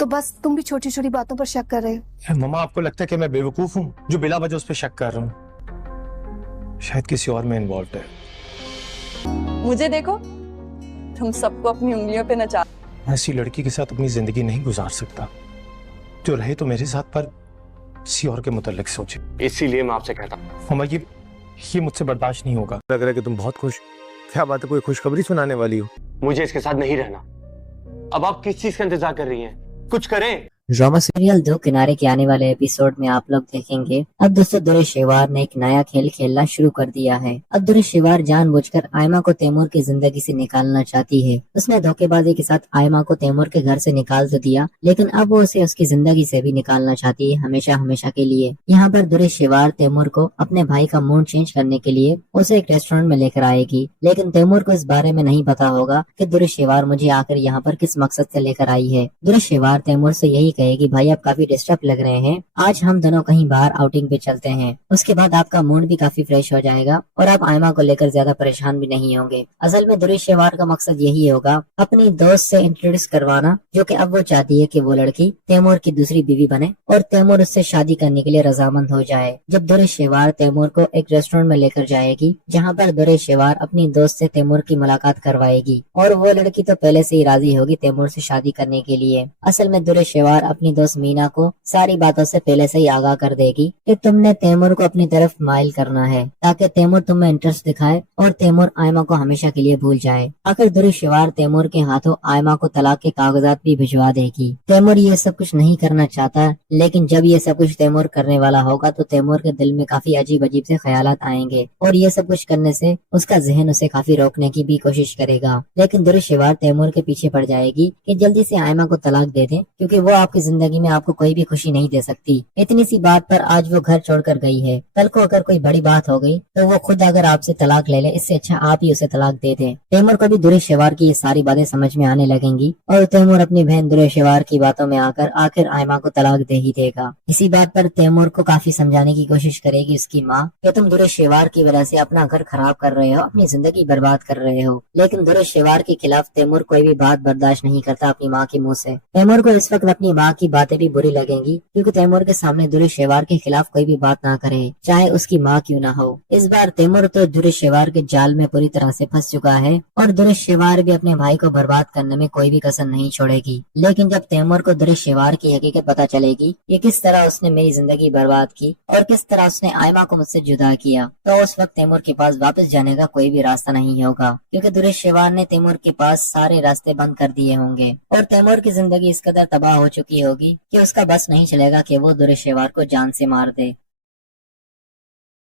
तो बस तुम भी छोटी छोटी बातों पर शक कर रहे हो। मम्मा आपको लगता है कि मैं बेवकूफ हूँ जो बिला वजह उस पर शक कर रहा हूँ? शायद किसी और में इन्वॉल्व है। मुझे देखो, तुम सबको अपनी उंगलियों पे नचा। ऐसी लड़की के साथ अपनी जिंदगी नहीं गुजार सकता। जो रहे तो मेरे साथ, पर किसी और के मुतालिक सोचे। इसीलिए मैं आपसे कहता हूँ मम्मा ये मुझसे बर्दाश्त नहीं होगा। लग रहा है कि तुम बहुत खुश। क्या बात है, कोई खुशखबरी सुनाने वाली हो? मुझे इसके साथ नहीं रहना। अब आप किस चीज का इंतजार कर रही हैं? कुछ करें। ड्रामा सीरियल दो किनारे के आने वाले एपिसोड में आप लोग देखेंगे अब दोस्तों दुरेश शेवार ने एक नया खेल खेलना शुरू कर दिया है। अब दुरेश शेवार जानबूझकर आयमा को तैमूर की जिंदगी से निकालना चाहती है। उसने धोखेबाजी के साथ आयमा को तैमूर के घर से निकाल तो दिया, लेकिन अब वो उसे उसकी जिंदगी से भी निकालना चाहती है, हमेशा हमेशा के लिए। यहाँ पर दुरेश शेवार तैमूर को अपने भाई का मूड चेंज करने के लिए उसे एक रेस्टोरेंट में लेकर आएगी, लेकिन तैमूर को इस बारे में नहीं पता होगा कि दुरेश शेवार मुझे आकर यहाँ पर किस मकसद से लेकर आई है। दुरेश शेवार तैमूर से यही कहेगी, भाई आप काफी डिस्टर्ब लग रहे हैं, आज हम दोनों कहीं बाहर आउटिंग पे चलते हैं। उसके बाद आपका मूड भी काफी फ्रेश हो जाएगा और आप आयमा को लेकर ज्यादा परेशान भी नहीं होंगे। असल में दुरेश शेवार का मकसद यही होगा अपनी दोस्त से इंट्रोड्यूस करवाना, जो कि अब वो चाहती है कि वो लड़की तैमूर की दूसरी बीवी बने और तैमूर उससे शादी करने के लिए रजामंद हो जाए। जब दुरेश शेवार तैमूर को एक रेस्टोरेंट में लेकर जाएगी, जहाँ पर दुरेश शेवार अपनी दोस्त से तैमूर की मुलाकात करवाएगी और वो लड़की तो पहले से ही राजी होगी तैमूर से शादी करने के लिए। असल में दुरेश शेवार अपनी दोस्त मीना को सारी बातों से पहले से ही आगाह कर देगी कि तुमने तैमूर को अपनी तरफ माइल करना है, ताकि तैमूर तुम्हें इंटरेस्ट दिखाए और तैमूर आयमा को हमेशा के लिए भूल जाए। आखिर दुरेश शेवार तैमूर के हाथों आयमा को तलाक के कागजात भी भिजवा देगी। तैमूर ये सब कुछ नहीं करना चाहता, लेकिन जब ये सब कुछ तैमूर करने वाला होगा तो तैमूर के दिल में काफी अजीब अजीब से ख्यालात आएंगे और ये सब कुछ करने से उसका जहन उसे काफी रोकने की भी कोशिश करेगा। लेकिन दुरेश शेवार तैमूर के पीछे पड़ जाएगी कि जल्दी से आयमा को तलाक दे दे, क्योंकि वो आपकी जिंदगी में आपको कोई भी खुशी नहीं दे सकती। इतनी सी बात पर आज वो घर छोड़कर गई है, कल को अगर कोई बड़ी बात हो गई तो वो खुद अगर आपसे तलाक ले ले, इससे अच्छा आप ही उसे तलाक दे दे। तैमूर को भी दुरेश शेवार की ये सारी बातें समझ में आने लगेंगी और तैमूर अपनी बहन दुरेश शेवार की बातों में आकर आखिर आयमा को तलाक दे ही देगा। इसी बात पर तैमूर को काफी समझाने की कोशिश करेगी उसकी माँ कि तुम दुरेश शेवार की वजह से अपना घर खराब कर रहे हो, अपनी जिंदगी बर्बाद कर रहे हो। लेकिन दुरेश शेवार के खिलाफ तैमूर कोई भी बात बर्दाश्त नहीं करता अपनी माँ के मुँह से। तैमूर को इस वक्त अपनी माँ की बातें भी बुरी लगेंगी, क्योंकि तैमूर के सामने दुरेश शेवार के खिलाफ कोई भी बात ना करे, चाहे उसकी माँ क्यों ना हो। इस बार तैमूर तो दुरेश शेवार के जाल में पूरी तरह से फंस चुका है और दुरेश शेवार भी अपने भाई को बर्बाद करने में कोई भी कसर नहीं छोड़ेगी। लेकिन जब तैमूर को दुरेश शेवार की हकीकत पता चलेगी कि किस तरह उसने मेरी जिंदगी बर्बाद की और किस तरह उसने आयमा को मुझसे जुदा किया, तो उस वक्त तैमूर के पास वापस जाने का कोई भी रास्ता नहीं होगा, क्योंकि दुरेश शेवार ने तैमूर के पास सारे रास्ते बंद कर दिए होंगे और तैमूर की जिंदगी इस कदर तबाह हो चुकी होगी कि उसका बस नहीं चलेगा कि वो दुरेश शेवार को जान से मार दे।